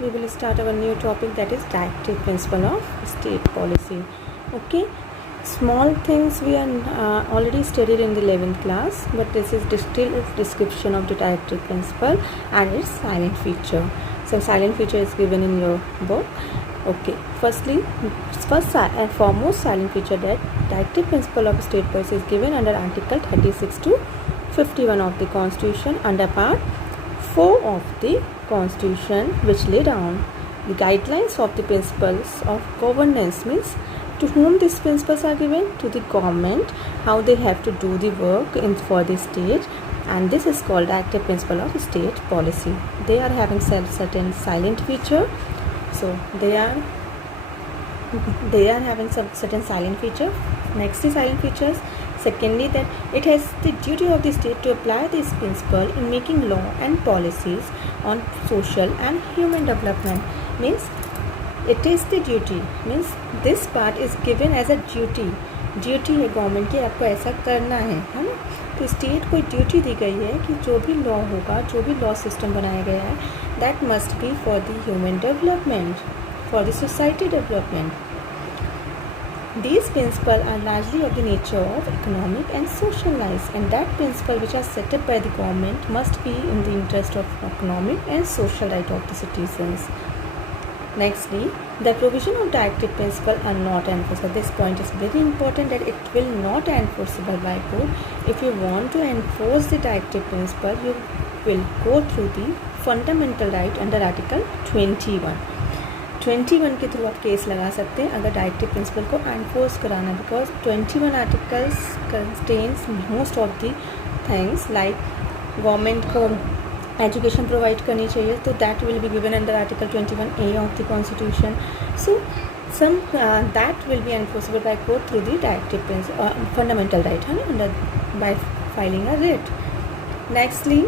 we will start our new topic, that is directive principle of state policy. Okay, small things we are already studied in the 11th class, but this is still a description of the directive principle and its silent feature. So silent feature is given in your book. Okay, first and foremost silent feature, that directive principle of state policy is given under Article 36 to 51 of the Constitution, under Part 4 of the Constitution, which lay down the guidelines of the principles of governance. Means to whom these principles are given? To the government, how they have to do the work for the state, and this is called active principle of state policy. They are having certain silent feature, so they are having some certain silent feature. Next is silent features. Secondly, that it has the duty of the state to apply this principle in making law and policies on social and human development. Means it is the duty, means this part is given as a duty है government की, आपको ऐसा करना है ना. तो state को duty दी गई है कि जो भी लॉ होगा, जो भी लॉ सिस्टम बनाया गया है, that must be for the human development, for the society development. These principles are largely of the nature of economic and social life, and that principle which are set up by the government must be in the interest of economic and social right of the citizens. Nextly, the provision of directive principle are not enforceable. This point is very important, that it will not enforceable by court. If you want to enforce the directive principle, you will go through the fundamental right under Article 21 के through आप case लगा सकते हैं अगर directive principle को enforce कराना, because 21 articles contains most of the things like government को education provide करनी चाहिए, तो that will be given under article 21A of the constitution. So some that will be enforceable by court through the directive principle fundamental right, है ना, under by filing a writ. Nextly,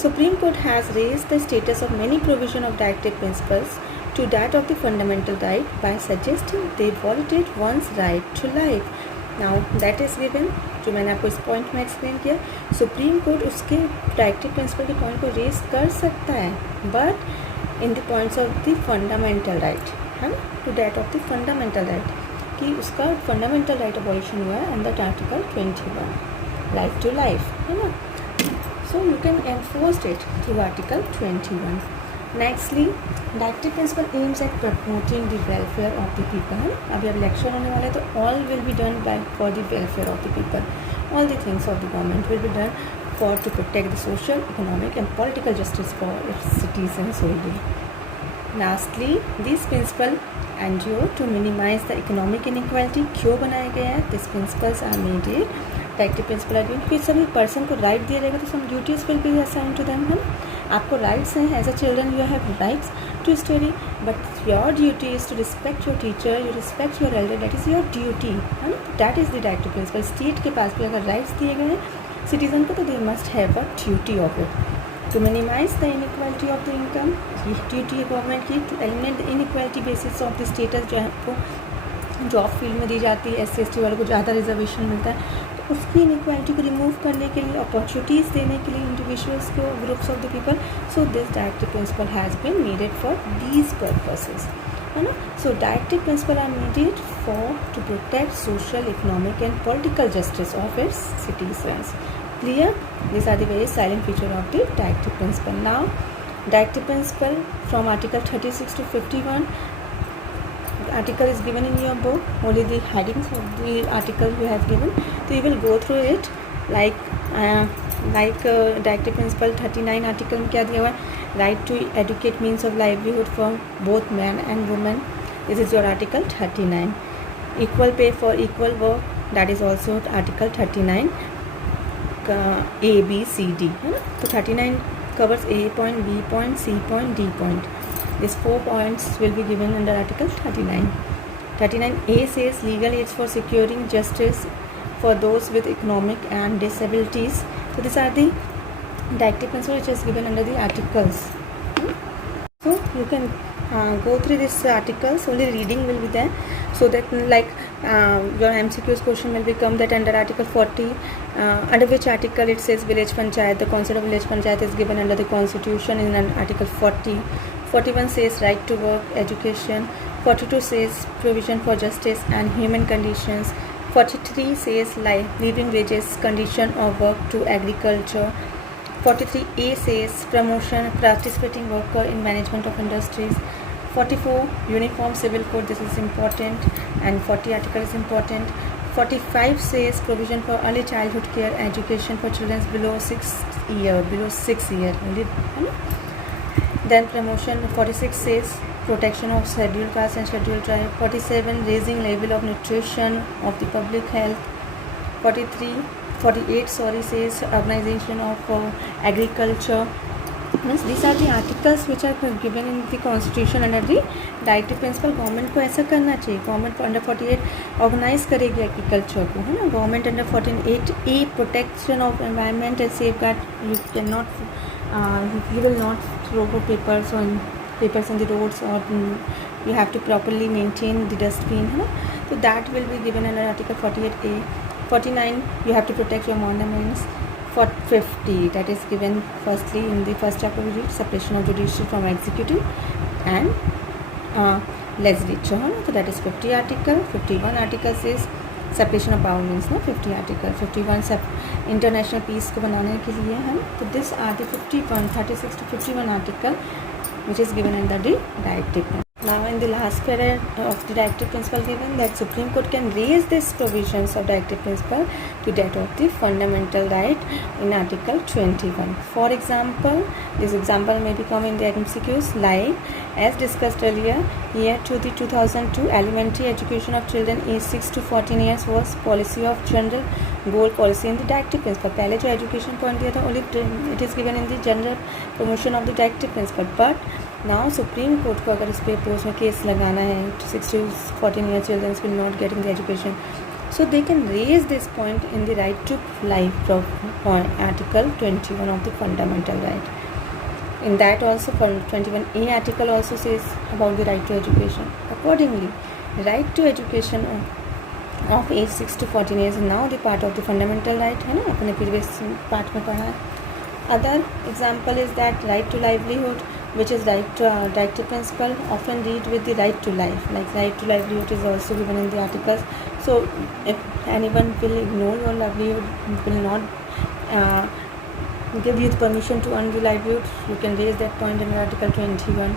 Supreme Court has raised the status of many provision of directive principles to that of the fundamental right by suggesting they violate one's right to life. Now that is given, जो मैंने आपको इस point में explain किया. Supreme Court उसके directive principle के point को raise कर सकता है, but in the points of the fundamental right, है ना, to that of the fundamental right, कि उसका फंडामेंटल राइट अबॉलिशन हुआ है under article 21, right to life, है ना. So you can enforce it through Article 21. Nextly, directive principle aims at promoting the welfare of the people. अभी अब lecture होने वाला है, तो all will be done by for the welfare of the people. All the things of the government will be done for to protect the social, economic and political justice for its citizens only. Lastly, these principles endure to minimize the economic inequality. क्यों बनाया गया है? These principles are needed. Directive principle है क्योंकि सभी person को right दिया जाएगा, तो some duties will be assign to them. है आपको राइट्स हैं, as a children you have rights to study, but your duty is to respect your teacher, you respect your elder, that is your duty, है ना. That is the directive principle. State के पास भी अगर rights दिए गए हैं citizen को, तो they must have a duty of it to minimize the inequality of the income. ये ड्यूटी है गवर्नमेंट की to eliminate the inequality basis of the status. जो है आपको जॉब फील्ड में दी जाती है, SC ST वालों को ज़्यादा रिजर्वेशन मिलता है, तो उसकी इनइक्वालिटी को रिमूव करने के लिए, अपॉर्चुनिटीज़ देने के लिए इंडिविजुअल्स को, groups of the people. So this directive principle has been needed for these purposes, है ना. So directive principle are needed for to protect social, economic and political justice of its citizens. Clear? This are the very silent feature of the directive principle. Now directive principle from article 36 to 51 article is given in your book, only the headings of the article you have given, so you will go through it. like directive principle 39 article में क्या दिया हुआ है? right to educate means of livelihood for both men and women. This is your article 39. equal pay for equal work, that is also article 39 A B C D, है ना. तो 39 covers A point, B point, C point, D point. These 4 points will be given under Article 39. 39A says legal aids for securing justice for those with economic and disabilities. So these are the directive principles which is given under the articles. So you can go through these articles. Only reading will be there, so that like your MCQs question will become that under Article 40, under which article it says village panchayat. The concept of village panchayat is given under the Constitution in Article 40. 41 says right to work, education. 42 says provision for justice and human conditions. 43 says living wages, condition of work to agriculture. 43A says promotion, participating worker in management of industries. 44 uniform civil code, this is important, and 40 article is important. 45 says provision for early childhood care education for children below 6 year. Then promotion. 46 says protection of scheduled caste and scheduled tribe. 47 raising level of nutrition of the public health. 48 says organization of agriculture. Means these are the articles which are given in the constitution under the directive principle. Government को ऐसा करना चाहिए. Government under 48 organise करेगी agriculture को, है ना. Government under 48A protection of environment and safe guard. You can not, you will not throw papers in the roads, or you have to properly maintain the dustbin, है ना. So that will be given under article 48A. 49 you have to protect your monuments. For 50 that is given firstly in the first chapter we read separation of judiciary from executive and legislature, है ना. So that is 50 article. 51 article says separation of power means ना 50 article. 51 international peace को बनाने के लिए, है ना. तो this are the 51 36 to 51 article which is given under the directive. Now in the last paragraph of the directive principle given that Supreme Court can raise these provisions of directive principle to that of the fundamental right in article 21. For example, this example may become in the MCQs like as discussed earlier here to the 2002 elementary education of children aged 6 to 14 years was policy of general goal policy in the directive principle. पहले जो education point दिया था only it is given in the general promotion of the directive principle, but now supreme court को अगर इस पे post में case लगाना है 6 to 14 year children will not getting the education, so they can raise this point in the right to life article 21 of the fundamental right. In that also 21A article also says about the right to education. Accordingly, right to education of age 6 to 14 years is now the part of the fundamental right, है ना. अपने previous part में पढ़ा है. Other example is that right to livelihood, which is right to directive principle often read with the right to life, like right to livelihood is also given in the articles. So if anyone will ignore your livelihood, will not give you the permission to earn the livelihood, you can raise that point in article 21.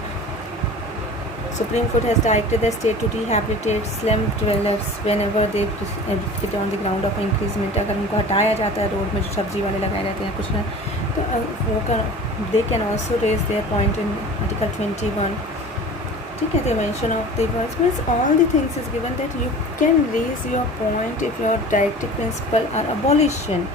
Supreme Court has directed the state to rehabilitate slum dwellers whenever they get on the ground of increasement. अगर उनको हटाया जाता है road में जो सब्जी वाले लगाए रहते हैं कुछ ना, तो वो they can also raise their point in article 21. ठीक है. The mention of the words means all the things is given that you can raise your point if your directive principle are abolition.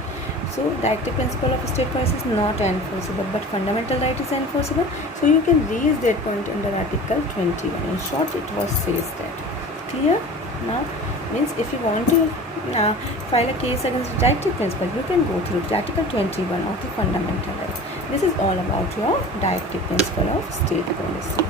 So directive principle of state policy is not enforceable, but fundamental right is enforceable. So you can raise that point under article 21. In short, it was says that. Clear? Now means if you want to file a case against the directive principle, you can go through article 21 of the fundamental right. This is all about your directive principle of state policy.